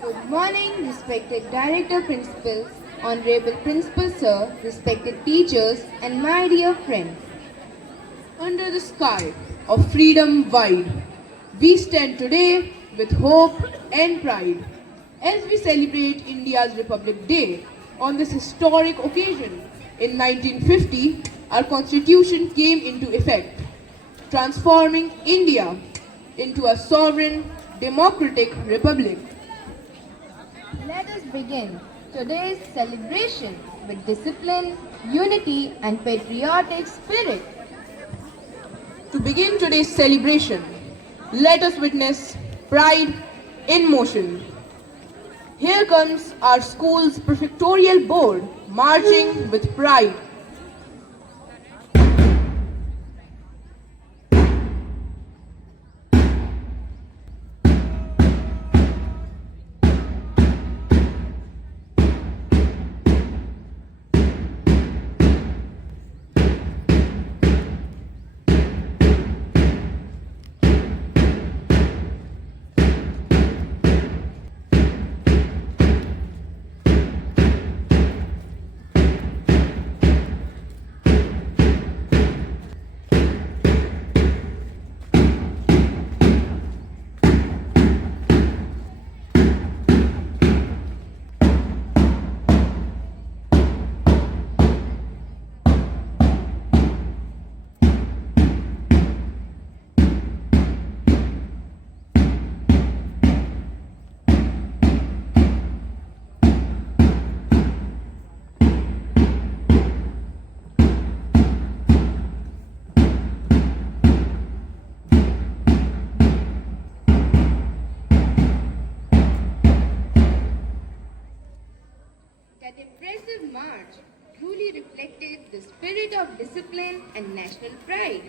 Good morning, respected Director Principals, Honorable Principal Sir, respected teachers, and my dear friends. Under the sky of freedom wide, we stand today with hope and pride as we celebrate India's Republic Day. On this historic occasion, in 1950, our constitution came into effect, transforming India into a sovereign, democratic republic. Let us begin today's celebration with discipline, unity, and patriotic spirit. To begin today's celebration, let us witness pride in motion. Here comes our school's prefectorial board marching with pride. That impressive march truly reflected the spirit of discipline and national pride.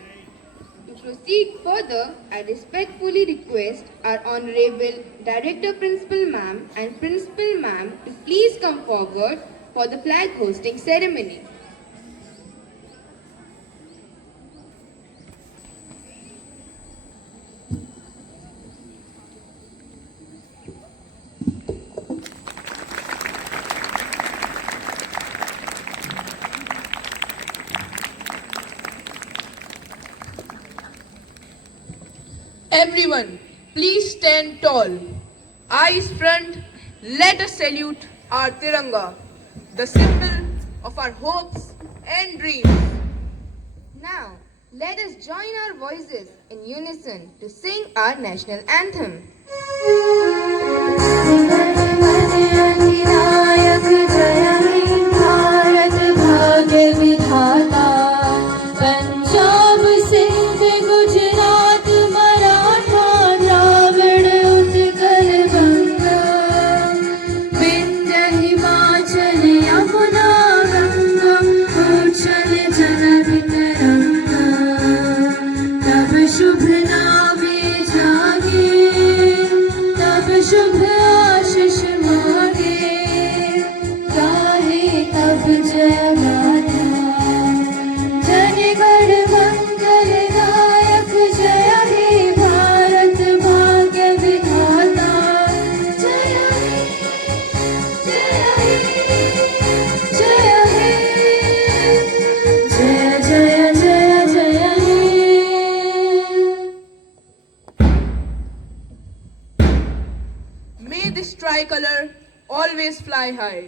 To proceed further, I respectfully request our Honorable Director Principal Ma'am and Principal Ma'am to please come forward for the flag hosting ceremony. Everyone, please stand tall. Eyes front, let us salute our Tiranga, the symbol of our hopes and dreams. Now, let us join our voices in unison to sing our national anthem. अधिनायक जय हिंद भारत भाग्य विधाता पंजाब सिंध गुजरात मराठा द्राविड़ उत्कल गंगा विंध्य हिमाचल यमुना गंगा उच्छल जनहि तरंगा तब शुभ नामे जागे तब शुभ आशीष मांगे गाहे तब जय गाथा जन गण मंगल गायक जय हे भारत भाग्य विधाता जय हे जय हे जय हे जय जय जय जय हे May this tricolor always fly high,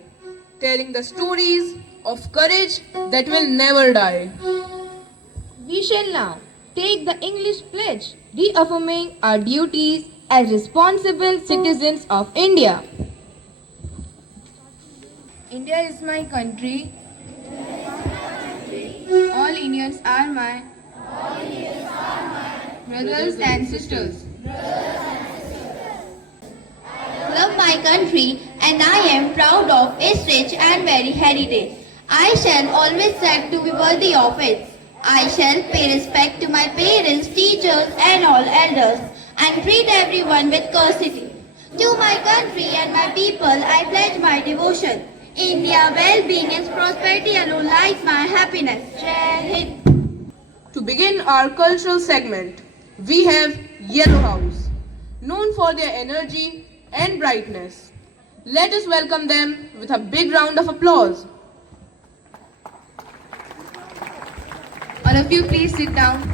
telling the stories of courage that will never die. We shall now take the English pledge, reaffirming our duties as responsible citizens of India. India is my country. All Indians are my brothers and sisters. Love my country and I am proud of its rich and varied heritage. I shall always strive to be worthy of it. I shall pay respect to my parents, teachers and all elders and treat everyone with courtesy. To my country and my people I pledge my devotion. India well-being and prosperity alone lies my happiness. Jai Hind. To begin our cultural segment, we have Yellow House. Known for their energy, and brightness. Let us welcome them with a big round of applause. All of you, please sit down.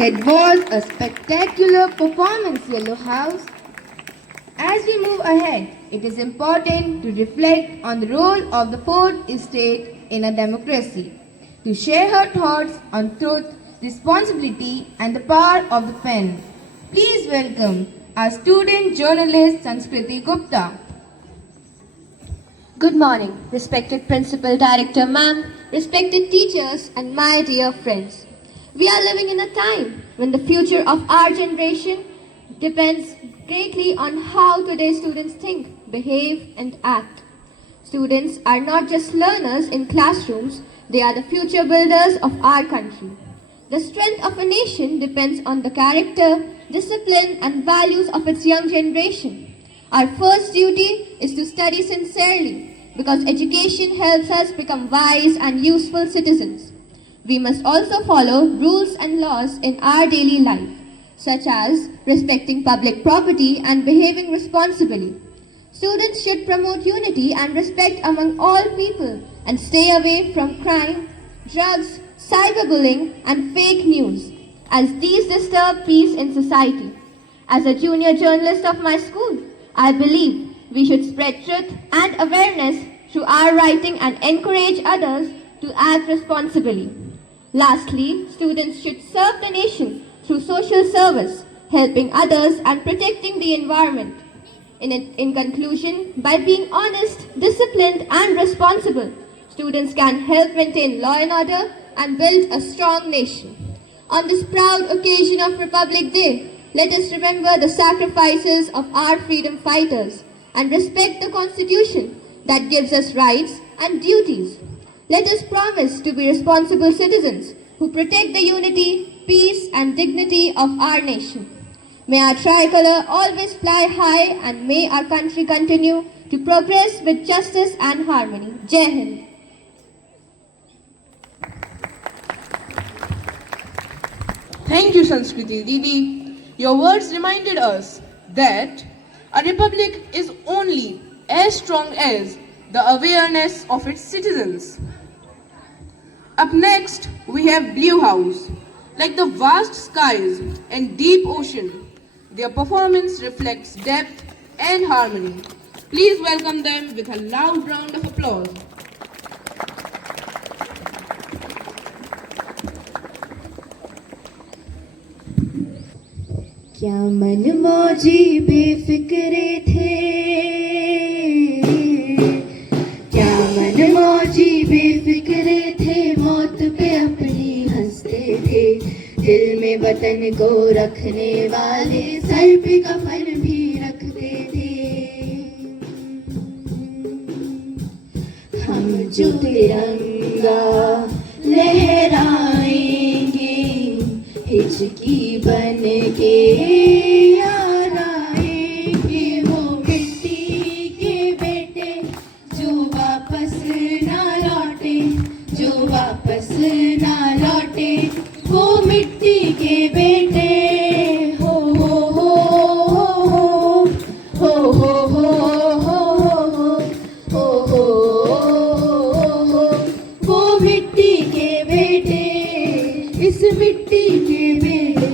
That was a spectacular performance, Yellow House. As we move ahead, it is important to reflect on the role of the fourth estate in a democracy, to share her thoughts on truth, responsibility, and the power of the pen. Please welcome our student journalist Sanskriti Gupta. Good morning, respected Principal Director Ma'am, respected teachers, and my dear friends. We are living in a time when the future of our generation depends greatly on how today's students think, behave, and act. Students are not just learners in classrooms, they are the future builders of our country. The strength of a nation depends on the character, discipline, and values of its young generation. Our first duty is to study sincerely, because education helps us become wise and useful citizens. We must also follow rules and laws in our daily life, such as respecting public property and behaving responsibly. Students should promote unity and respect among all people and stay away from crime, drugs, cyberbullying, and fake news, as these disturb peace in society. As a junior journalist of my school, I believe we should spread truth and awareness through our writing and encourage others to act responsibly. Lastly, students should serve the nation through social service, helping others and protecting the environment. In conclusion, by being honest, disciplined and responsible, students can help maintain law and order and build a strong nation. On this proud occasion of Republic Day, let us remember the sacrifices of our freedom fighters and respect the Constitution that gives us rights and duties. Let us promise to be responsible citizens who protect the unity, peace and dignity of our nation. May our tricolor always fly high and may our country continue to progress with justice and harmony. Jai Hind. Thank you, Sanskriti Didi. Your words reminded us that a republic is only as strong as the awareness of its citizens. Up next, we have Blue House. Like the vast skies and deep ocean, their performance reflects depth and harmony. Please welcome them with a loud round of applause. क्या मन मौजी बेफिक्रे थे, क्या मन मौजी बेफिक्रे थे, मौत पे अपनी हंसते थे, दिल में वतन को रखने वाले सर पे कफन भी रखते थे। हम जो तिरंगा लहराएंगे, हिचकी बन के याद आएंगे, वो मिट्टी के बेटे जो वापस ना लौटे, जो वापस ना लौटे, वो मिट्टी के बेटे। हो हो हो हो हो हो हो हो हो, वो मिट्टी के बेटे, इस मिट्टी के बेटे,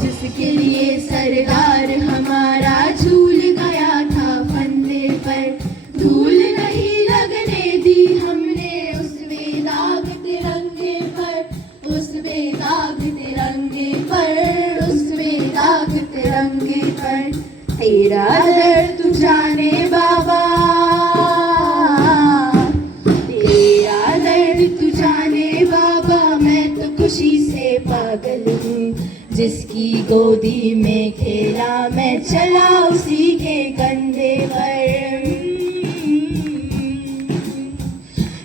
जिसके लिए सरदार हमारा झूल गया था फंदे पर, धूल नहीं लगने दी हमने उस बेदाग तिरंगे पर, उस बेदाग तिरंगे पर, उस बेदाग तिरंगे पर। तेरा दर्द तू जाने बाबा, तेरा दर्द तू जाने बाबा, मैं तो खुशी से पागल हूँ, जिसकी गोदी में खेला मैं चला उसी के कंधे पर।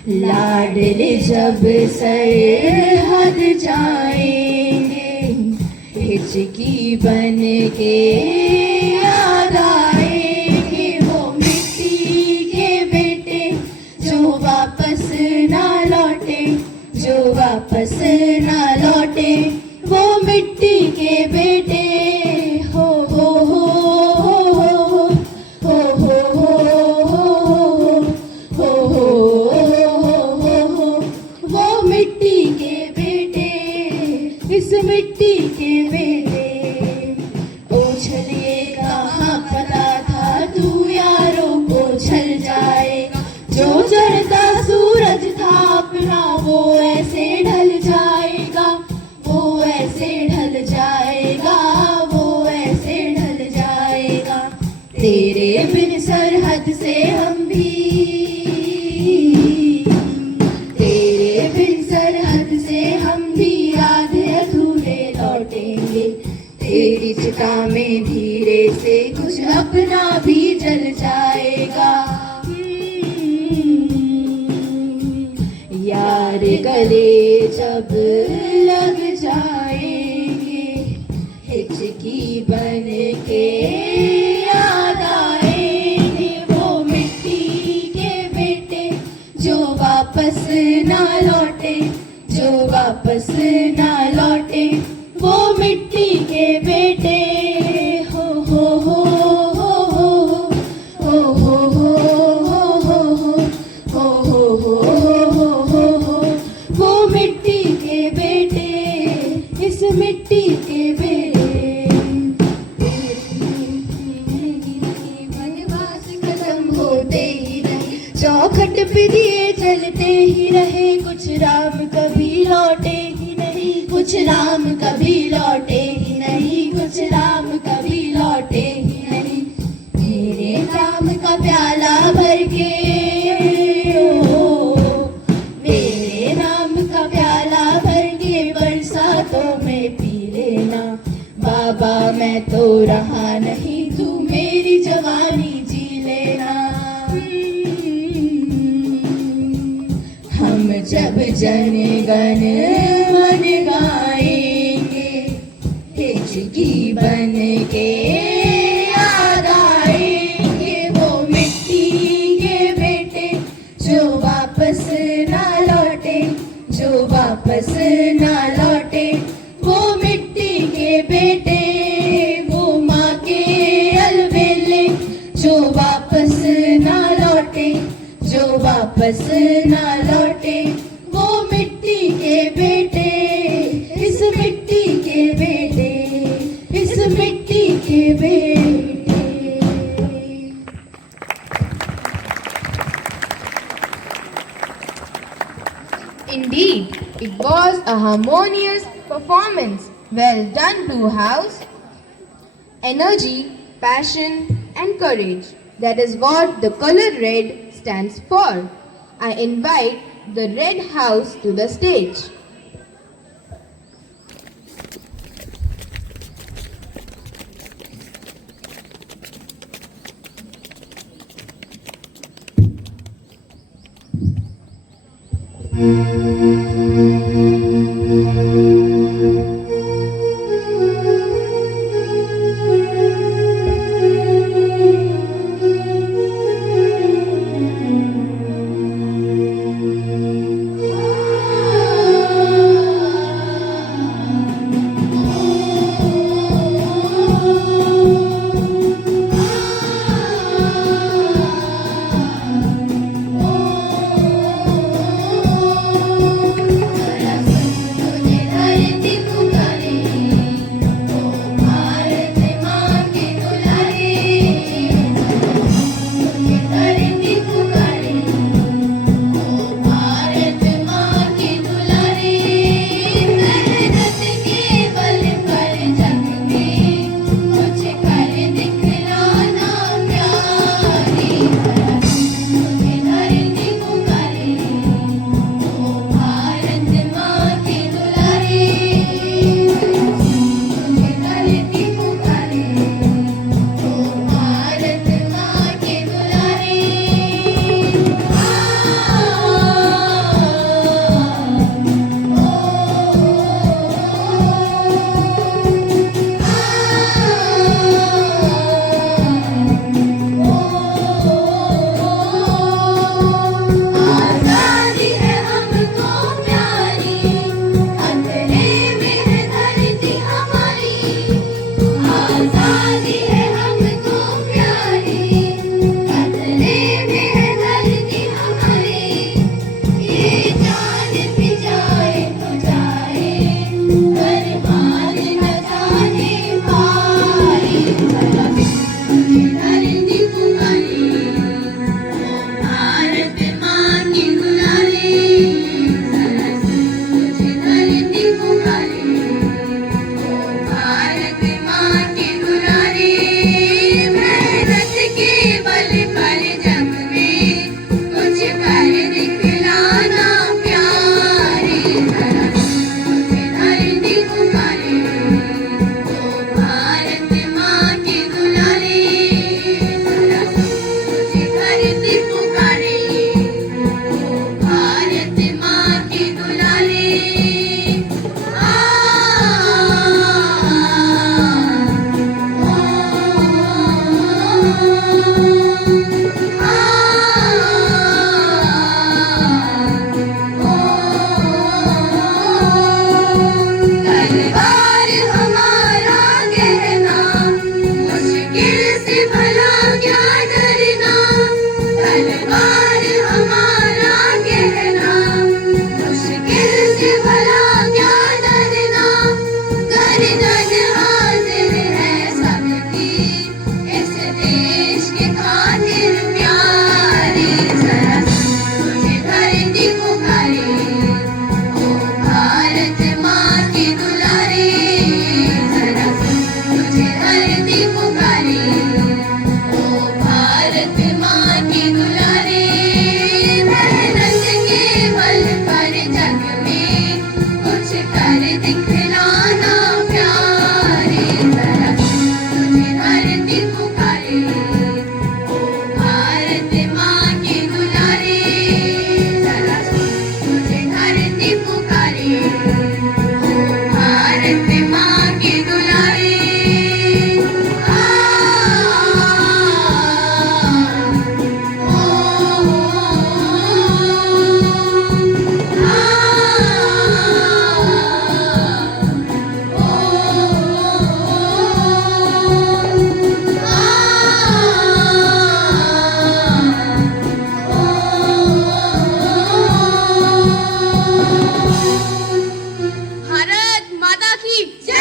लाडले जब सरहद जाएंगे, हिचकी बन के याद आएंगे, वो मिट्टी के बेटे जो वापस ना लौटे, जो वापस ना लौटे, वो मिट्टी के बेटे। हो हो हो हो हो हो हो हो हो, वो मिट्टी के बेटे, इस मिट्टी के बेटे। उछलिए कहाँ पता था तू यारों को छल जाएगा, जो चढ़ता सूरज था अपना वो ऐसे ढल जाएगा, वो ऐसे ढल जाएगा, वो ऐसे ढल जाएगा। तेरे बिन सरहद से हम भी, तेरे बिन सरहद से हम भी आधे अधूरे लौटेंगे, तेरी चिता में धीरे से कुछ अपना भी जल जाएगा। यार गले जब लग जाएंगे, हिचकी बन के याद आएंगे, वो मिट्टी वापस ना लौटे, जो वापस ना लौटे, वो मिट्टी के बेटे। हो हो हो हो हो हो हो हो हो हो हो हो हो, वो मिट्टी के बेटे, इस मिट्टी के बेटे। वनवास खत्म होते ही रहे, चौखट पे दिए जलते ही रहे, कुछ राम कभी लौटे ही नहीं, कुछ राम कभी लौटे ही नहीं, कुछ राम कभी लौटे ही नहीं। मेरे राम का प्याला भर के, ओ मेरे राम का प्याला भर के बरसातों में पी लेना। बाबा मैं तो रहा नहीं, तू मेरी जवानी जी लेना। हम जब जन गण मन गाएंगे, हिचकी बन के याद आएंगे, वो मिट्टी के बेटे जो वापस ना लौटे, जो वापस ना लौटे, वो मिट्टी के बेटे। वो माँ के अलबेले जो वापस ना लौटे, जो वापस ना लौटे, वो मिट्टी के बेटे, इस मिट्टी के बेटे, इस मिट्टी के बेटे। Indeed, it was a harmonious performance. Well done, Blue House. Energy, passion, and courage. That is what the color red stands for. I invite the Red House to the stage. केवल कर जग में कुछ कर दिखलाना प्यारे जरा तुझे धरती पुकारे ओ भारत माँ के दुलारे जरा तुझे धरती पुकारे ओ भारत माँ के दुलारे भारत माता की जय।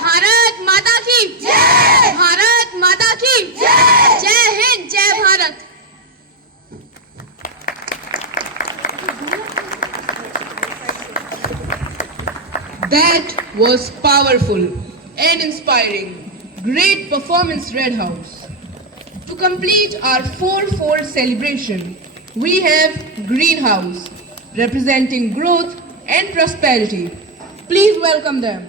भारत माता की जय। भारत माता की जय। जय हिंद, जय Bharat. That was powerful and inspiring. Great performance, Red House. To complete our four-fold celebration, we have Greenhouse, representing growth and prosperity. Please welcome them.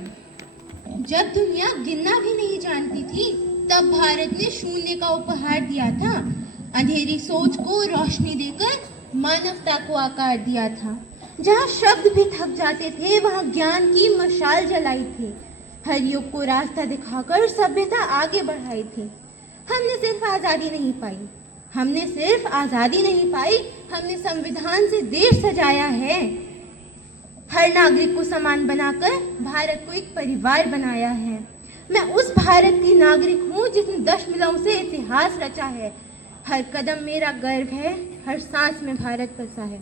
जब दुनिया गिनना भी नहीं जानती थी, तब भारत ने शून्य का उपहार दिया था। अंधेरी सोच को रोशनी देकर मानवता को आकार दिया था। जहाँ शब्द भी थक जाते थे, वहाँ ज्ञान की मशाल जलाई थी। हर युग को रास्ता दिखाकर सभ्यता आगे बढ़ाई थी। हमने सिर्फ आज़ादी नहीं पाई, हमने संविधान से देश सजाया है। हर नागरिक को समान बनाकर भारत को एक परिवार बनाया है। मैं उस भारत की नागरिक हूँ जिसने दशमलव से इतिहास रचा है। हर कदम मेरा गर्व है, हर सांस में भारत बसा है।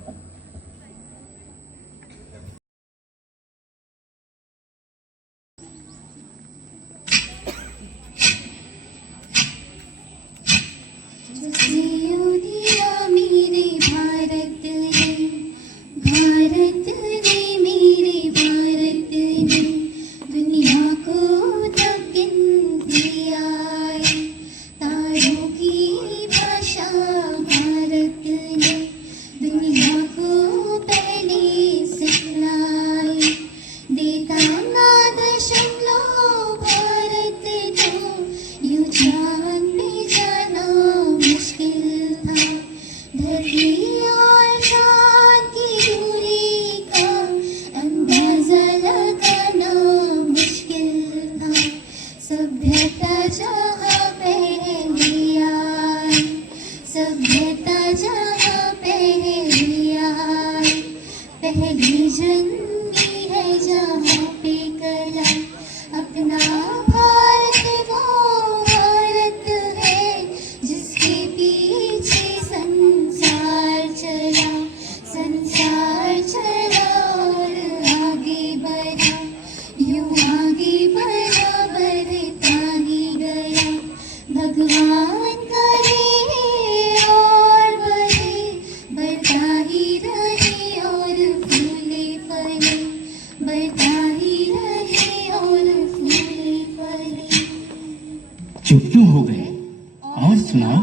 मेरे भारत ने, भारत ने मेरे भारत ने दुनिया को तब गिनती आई। तारों की भाषा भारत ने दुनिया को पहले सिखलाई। देता ना दशमलव भारत को यूं चांद पे जाना मुश्किल था। धरती और चांद की दूरी का अंदाजा लगाना मुश्किल था। सभ्यता जहाँ पहली आई, सभ्यता जहाँ पहली आई, पहली जन्मी है जहाँ पे कला। अपना भारत वो भारत है जिसके पीछे संसार चला, संसार चला और आगे बढ़ा। यूं आगे बढ़ा, बढ़ता ही गया। भगवान करे और बढ़े, बढ़ता ही रहे और फूले फले, बढ़ता ही रहे और फूले फले। चुप क्यों हो गए? और सुनाओ।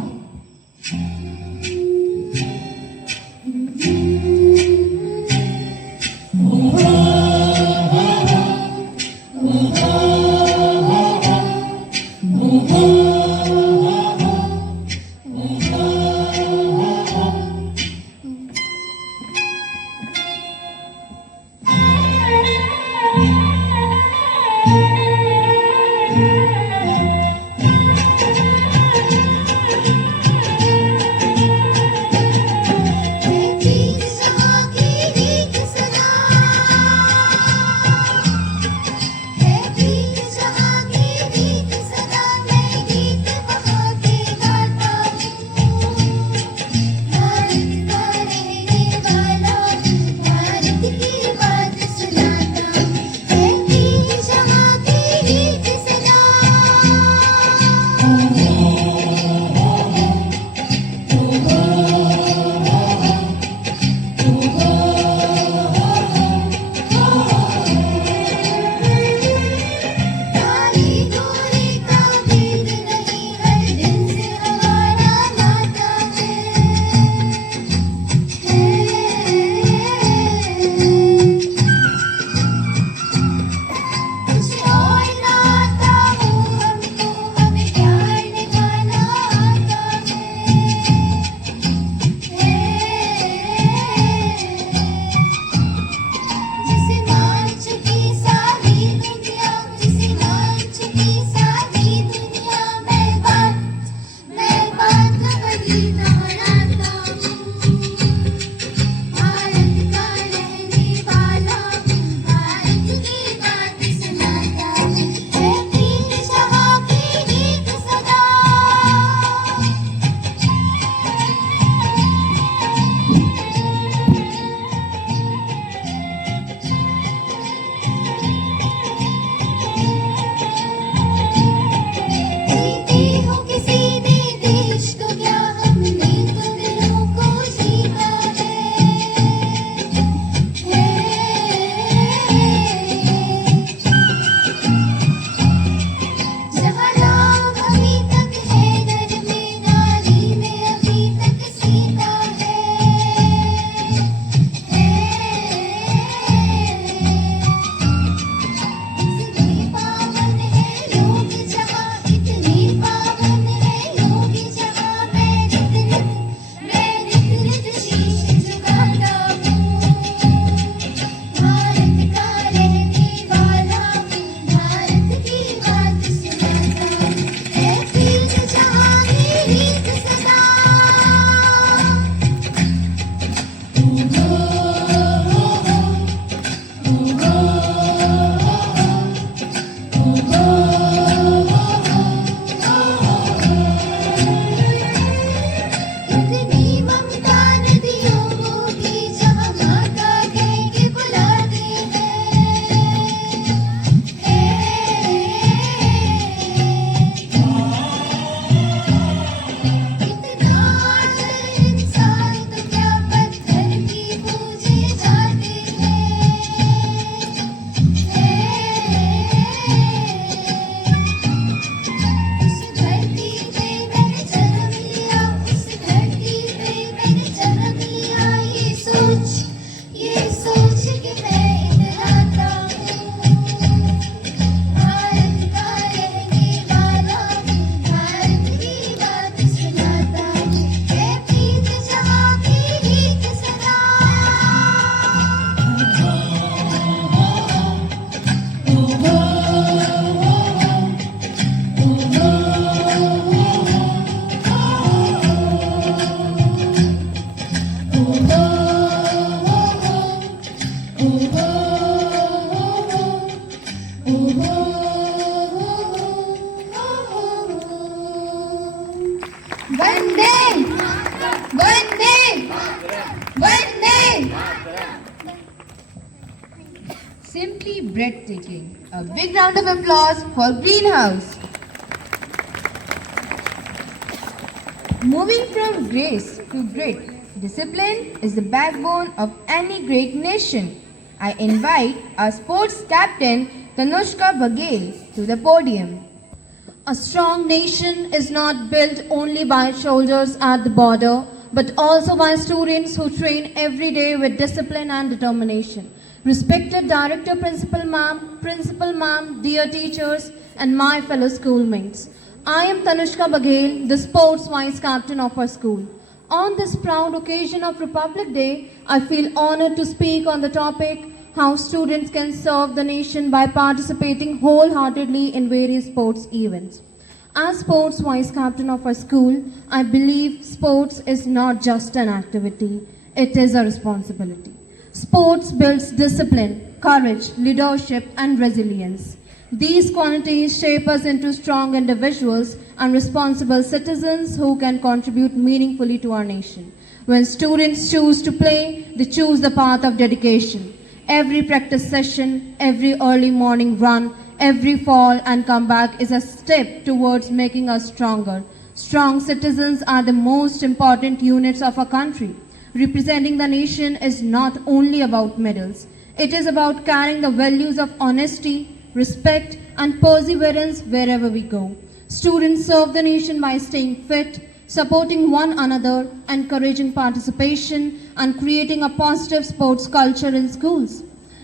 Simply breathtaking. A big round of applause for Greenhouse. Moving from grace to grit, discipline is the backbone of any great nation. I invite our sports captain Tanushka Baghel to the podium. A strong nation is not built only by soldiers at the border, but also by students who train every day with discipline and determination. Respected Director, Principal Ma'am, dear teachers, and my fellow schoolmates, I am Tanushka Baghel, the sports vice captain of our school. On this proud occasion of Republic Day, I feel honored to speak on the topic how students can serve the nation by participating wholeheartedly in various sports events. As sports vice captain of our school, I believe sports is not just an activity, it is a responsibility. Sports builds discipline, courage, leadership, and resilience. These qualities shape us into strong individuals and responsible citizens who can contribute meaningfully to our nation. When students choose to play, they choose the path of dedication. Every practice session, every early morning run, every fall and comeback is a step towards making us stronger. Strong citizens are the most important units of our country. Representing the nation is not only about medals. It is about carrying the values of honesty, respect, and perseverance wherever we go. Students serve the nation by staying fit, supporting one another, encouraging participation, and creating a positive sports culture in schools.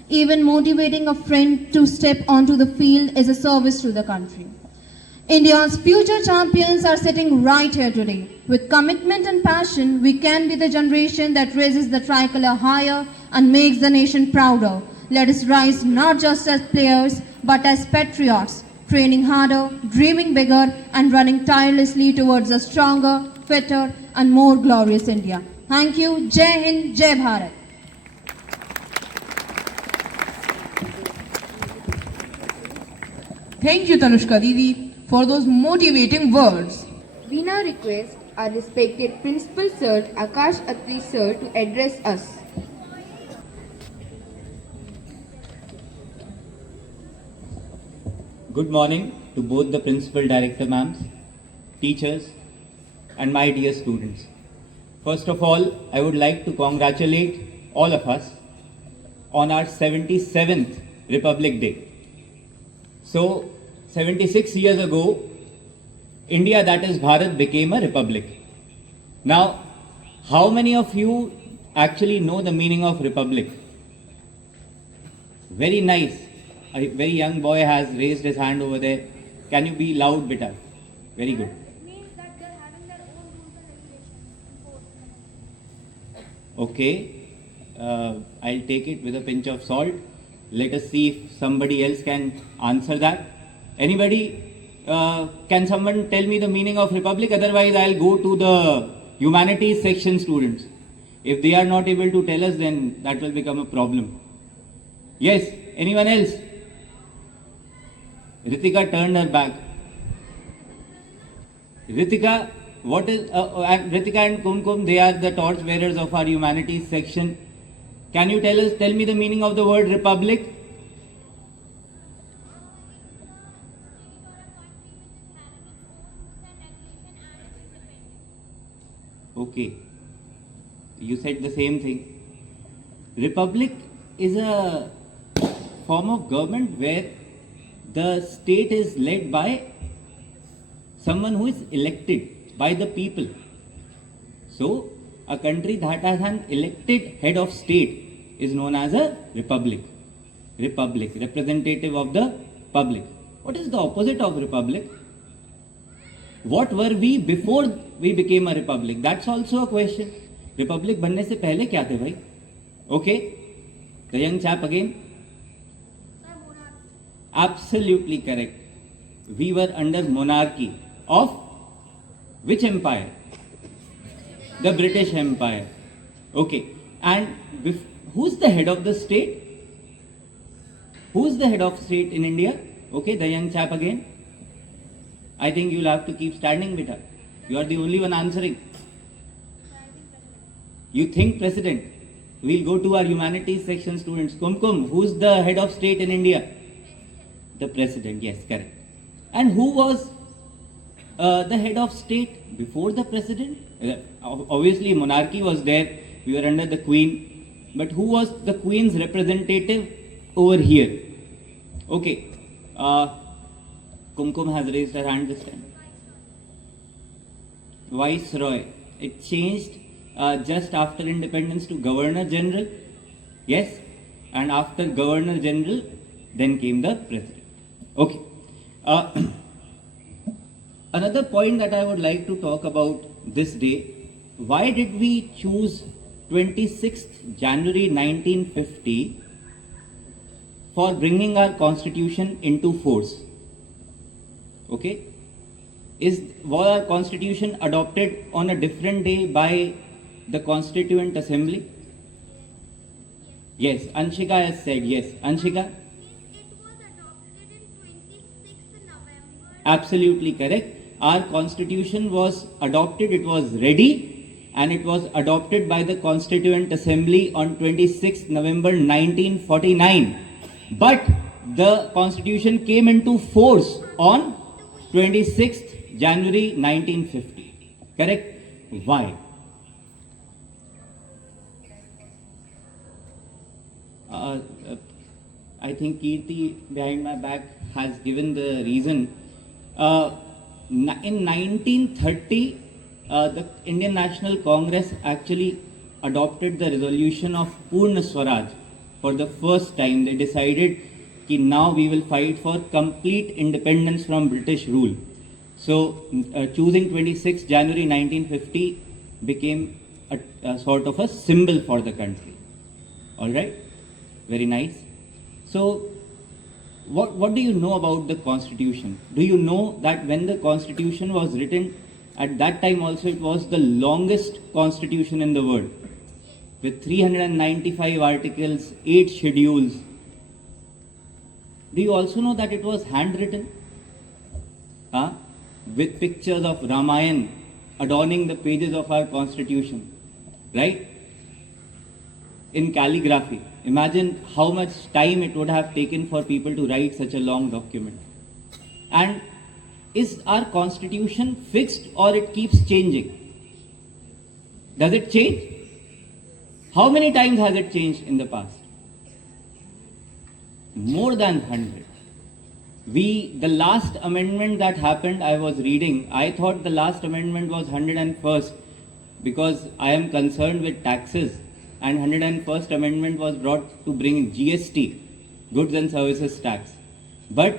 Even motivating a friend to step onto the field is a service to the country. India's future champions are sitting right here today. With commitment and passion, we can be the generation that raises the tricolor higher and makes the nation prouder. Let us rise not just as players, but as patriots, training harder, dreaming bigger, and running tirelessly towards a stronger, fitter, and more glorious India. Thank you. Jai Hind, Jai Bharat. Thank you, Tanushka Didi, for those motivating words. We now request our respected Principal Sir Akash Atri Sir to address us. Good morning to both the Principal Director Ma'ams, teachers, and my dear students. First of all, I would like to congratulate all of us on our 77th Republic Day. So, 76 years ago, India, that is Bharat, became a republic. Now, how many of you actually know the meaning of republic? Very nice. A very young boy has raised his hand over there. Can you be loud, beta? Very good. Okay, I'll take it with a pinch of salt. Let us see if somebody else can answer that. Anybody? Can someone tell me the meaning of republic? Otherwise, I'll go to the humanities section students. If they are not able to tell us, then that will become a problem. Yes, anyone else? Ritika turned her back. Ritika, what is Ritika and Kumkum? They are the torch bearers of our humanities section. Can you tell me the meaning of the word republic? Okay, you said the same thing. Republic is a form of government where the state is led by someone who is elected by the people. So, a country that has an elected head of state is known as a republic. Republic, representative of the public. What is the opposite of republic? What were we before we became a republic? That's also a question. Republic बनने से पहले क्या थे भाई? Okay, the young chap again. Absolutely correct. We were under monarchy of which empire? The British Empire. Okay. And who's the head of the state? Who's the head of state in India? Okay, the young chap again. I think you'll have to keep standing with her. You are the only one answering. You think president. We'll go to our humanities section students. Kumkum, who's the head of state in India? The president, yes, correct. And who was the head of state before the president? Obviously, monarchy was there. We were under the queen. But who was the queen's representative over here? Okay. Kumkum has raised her hand this time. Viceroy. It changed just after independence to Governor General. Yes. And after Governor General, then came the president. Okay. Another point that I would like to talk about this day, why did we choose 26th January 1950 for bringing our constitution into force? Okay? Was our constitution adopted on a different day by the Constituent Assembly? Yes, Anshika has said yes. Anshika? Absolutely correct. Our constitution was adopted, it was ready, and it was adopted by the Constituent Assembly on 26th November 1949. But the constitution came into force on 26th January 1950. Correct? Why? I think Kirti behind my back has given the reason. In 1930, the Indian National Congress actually adopted the resolution of Purna Swaraj. For the first time, they decided that now we will fight for complete independence from British rule. So, choosing 26 January 1950 became a sort of a symbol for the country. All right? Very nice. So, what do you know about the Constitution? Do you know that when the Constitution was written, at that time also it was the longest Constitution in the world, with 395 articles, 8 schedules. Do you also know that it was handwritten? With pictures of Ramayana adorning the pages of our Constitution, right? In calligraphy. Imagine how much time it would have taken for people to write such a long document. And is our constitution fixed or it keeps changing? Does it change? How many times has it changed in the past? More than 100. The last amendment that happened, I was reading, I thought the last amendment was 101st because I am concerned with taxes. And 101st Amendment was brought to bring GST, Goods and Services Tax. But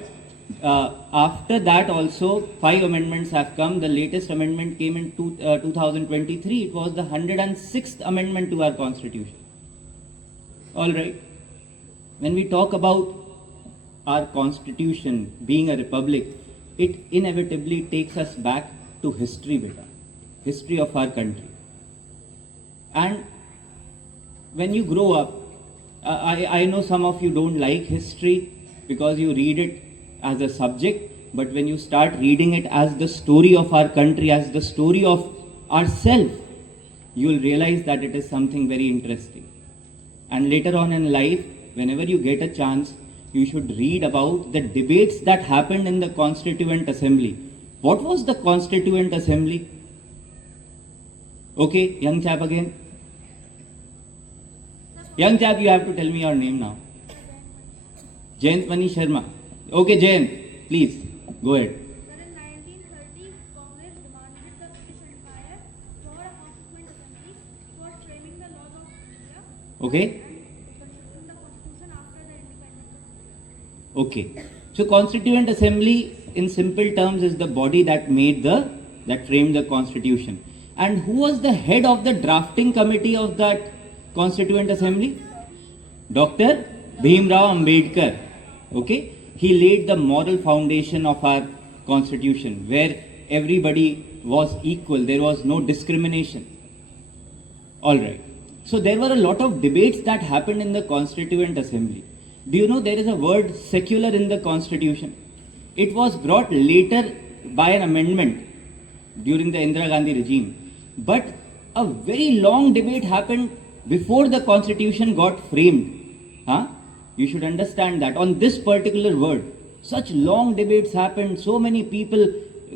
after that also, 5 amendments have come. The latest amendment came in 2023. It was the 106th Amendment to our Constitution. All right. When we talk about our Constitution being a republic, it inevitably takes us back to history, beta. History of our country. And when you grow up, I know some of you don't like history because you read it as a subject, but when you start reading it as the story of our country, as the story of ourselves, you will realize that it is something very interesting. And later on in life, whenever you get a chance, you should read about the debates that happened in the Constituent Assembly. What was the Constituent Assembly? Okay, young chap again. Young chap, you have to tell me your name now. Jayant Mani Sharma. Okay, Jayant, please, go ahead. Sir, in 1930, Congress demanded the British Empire for a constituent assembly for framing the laws of India. Okay. And constructing the constitution after the independence. Okay. So, Constituent Assembly, in simple terms, is the body that framed the Constitution. And who was the head of the drafting committee of that Constituent Assembly? Dr. Bhimrao Ambedkar. Okay? He laid the moral foundation of our Constitution, where everybody was equal, there was no discrimination. Alright. So there were a lot of debates that happened in the Constituent Assembly. Do you know there is a word secular in the Constitution? It was brought later by an amendment during the Indira Gandhi regime. But a very long debate happened before the constitution got framed, you should understand that on this particular word, such long debates happened, so many people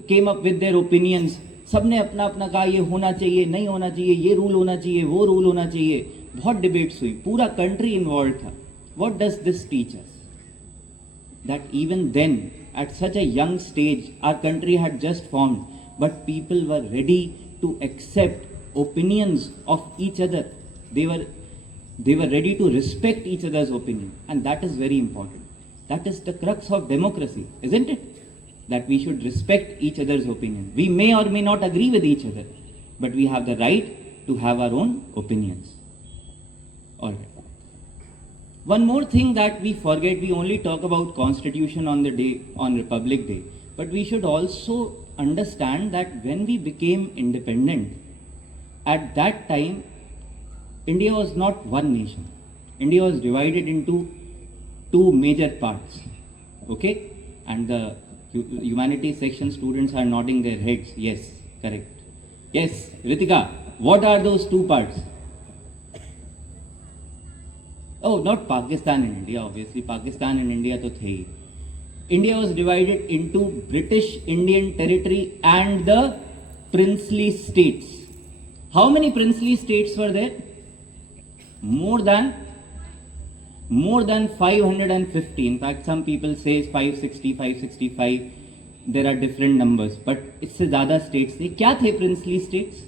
came up with their opinions. सबने अपना अपना कहा ये होना चाहिए, नहीं होना चाहिए, ये रूल होना चाहिए, वो रूल होना चाहिए. बहुत डिबेट्स हुई, पूरा कंट्री इन्वॉल्व था. What does this teach us? That even then, at such a young stage, our country had just formed, but people were ready to accept opinions of each other. They were ready to respect each other's opinion, and that is very important. That is the crux of democracy, isn't it? That we should respect each other's opinion. We may or may not agree with each other, but we have the right to have our own opinions. All right. One more thing that we forget, we only talk about Constitution on the day, on Republic Day, but we should also understand that when we became independent, at that time, India was not one nation. India was divided into two major parts, okay? And the humanities section students are nodding their heads. Yes, correct. Yes, Ritika, what are those two parts? Oh, not Pakistan and India, obviously. Pakistan and India to the. India was divided into British Indian territory and the princely states. How many princely states were there? More than 550. In fact, some people say 560, 565. There are different numbers, but इससे ज़्यादा states थे. क्या थे princely states?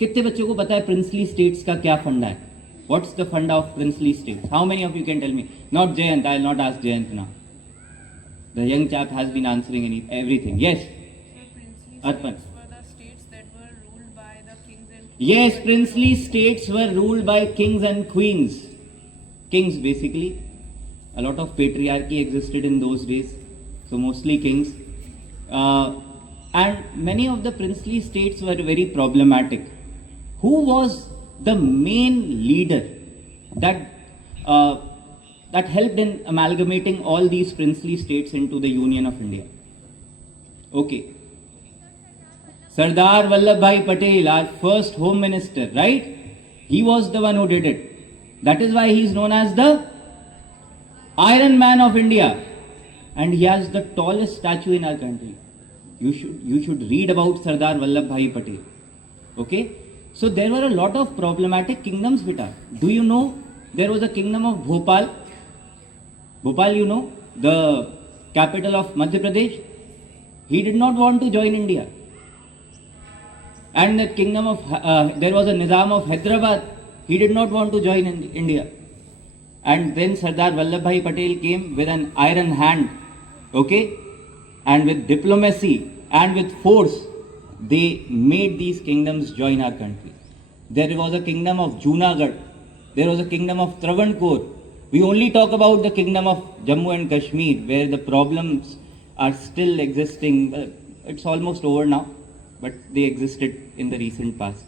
कितने बच्चों को पता है princely states का क्या फंडा है? What's the funda of princely states? How many of you can tell me? Not Jayant, I'll not ask Jayant now. The young chap has been answering everything. Yes? Arpan. Yes, princely states were ruled by kings and queens. Kings, basically. A lot of patriarchy existed in those days. So mostly kings. And many of the princely states were very problematic. Who was the main leader that helped in amalgamating all these princely states into the Union of India? Okay. Sardar Vallabhbhai Patel, our first Home Minister, right? He was the one who did it. That is why he is known as the Iron Man of India. And he has the tallest statue in our country. You should read about Sardar Vallabhbhai Patel. Okay? So there were a lot of problematic kingdoms, beta. Do you know there was a kingdom of Bhopal? Bhopal, you know, the capital of Madhya Pradesh. He did not want to join India. And the kingdom of, there was a Nizam of Hyderabad. He did not want to join India. And then Sardar Vallabhbhai Patel came with an iron hand, okay? And with diplomacy and with force, they made these kingdoms join our country. There was a kingdom of Junagadh. There was a kingdom of Travancore. We only talk about the kingdom of Jammu and Kashmir, where the problems are still existing. It's almost over now, but they existed in the recent past.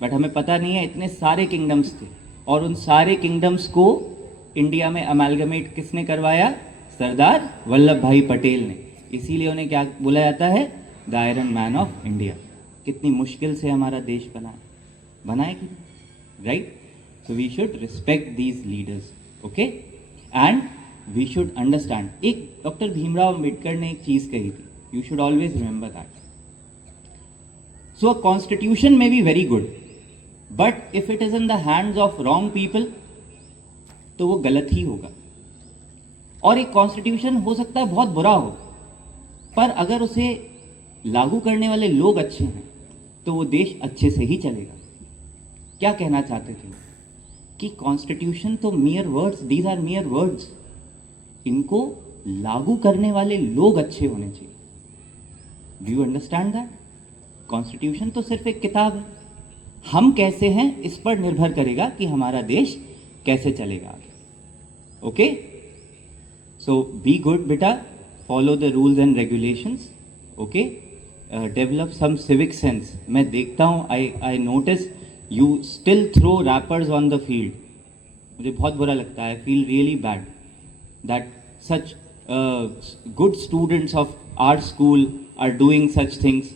But हमें पता नहीं है इतने सारे kingdoms थे, और उन सारे kingdoms को इंडिया में amalgamate किसने करवाया? सरदार वल्लभ भाई पटेल ने. इसीलिए उन्हें क्या बोला जाता है? The iron man of India. कितनी मुश्किल से हमारा देश बना है कि right. So we should respect these leaders, okay, and we should understand. एक डॉक्टर भीमराव अम्बेडकर ने एक चीज कही थी, you should always remember that. So a constitution may be very good, but if it is in the hands of wrong people तो वो गलत ही होगा. और एक कॉन्स्टिट्यूशन हो सकता है बहुत बुरा हो, पर अगर उसे लागू करने वाले लोग अच्छे हैं तो वो देश अच्छे से ही चलेगा. क्या कहना चाहते थे कि कॉन्स्टिट्यूशन तो mere words, these are mere words, इनको लागू करने वाले लोग अच्छे होने चाहिए. Do you understand that? Constitution तो सिर्फ एक किताब है. हम कैसे हैं इस पर निर्भर करेगा कि हमारा देश कैसे चलेगा आगे. ओके, सो बी गुड बेटा, follow the rules and regulations, okay, develop some civic sense. मैं देखता हूँ, I notice you still throw wrappers on the field. मुझे बहुत बुरा लगता है. I feel really bad that such good students of our school are doing such things,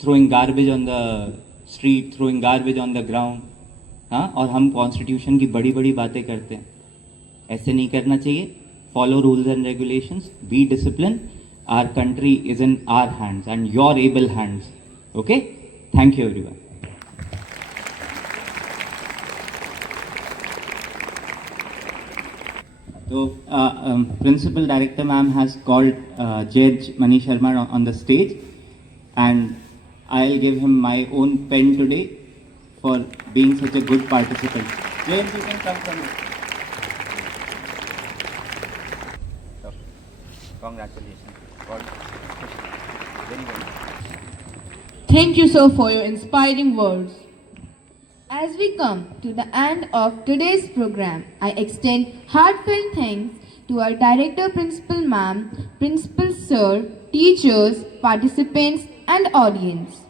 throwing garbage on the street, throwing garbage on the ground. हाँ, और हम constitution की बड़ी बड़ी बातें करते हैं। ऐसे नहीं करना चाहिए। Follow rules and regulations, be discipline. Our country is in our hands and your able hands. Okay, thank you everyone. So, Principal Director ma'am has called Judge Mani Sharma on the stage, and I'll give him my own pen today for being such a good participant. James, you can come from here. So, congratulations. God. Very well. Thank you, sir, for your inspiring words. As we come to the end of today's program, I extend heartfelt thanks to our Director Principal Ma'am, Principal Sir, teachers, participants and audience.